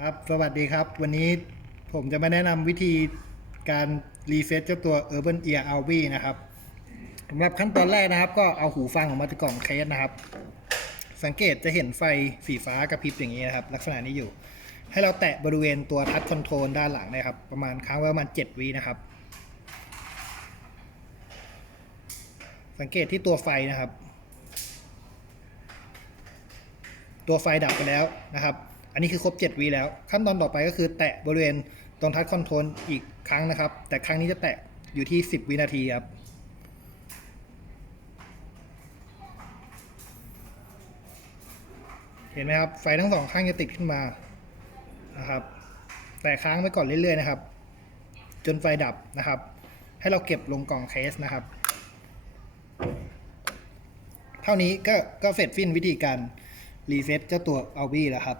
ครับสวัสดีครับ วันนี้ผมจะมาแนะนำวิธีการรีเซ็ตเจ้าตัว Urban Ear RV นะครับสำหรับขั้นตอนแรกนะครับ ก็เอาหูฟังออกมาจากกล่องเคสนะครับ สังเกตจะเห็นไฟสีฟ้ากระพริบอย่างนี้นะครับ ลักษณะนี้อยู่ ให้เราแตะบริเวณตัวทัชคอนโทรลด้านหลังนะครับ ประมาณค้างไว้ประมาณ 7วินะครับ สังเกตที่ตัวไฟนะครับ ตัวไฟดับไปแล้วนะครับ อันนี้คือครบ7วิแล้ว ขั้นตอนต่อไปก็คือแตะบริเวณตรงทัชคอนโทรลอีกครั้งนะครับ แต่ครั้งนี้จะแตะอยู่ที่ 10 วินาทีครับเห็นไหมครับ ไฟทั้งสองข้างจะติดขึ้นมานะครับ แต่ค้างไว้ก่อนเรื่อยๆนะครับ จนไฟดับนะครับ ให้เราเก็บลงกล่องเคสนะครับ เท่านี้ก็ก็เสร็จสิ้นวิธีการรีเซ็ตเจ้าตัวเอาบี้แล้วครับ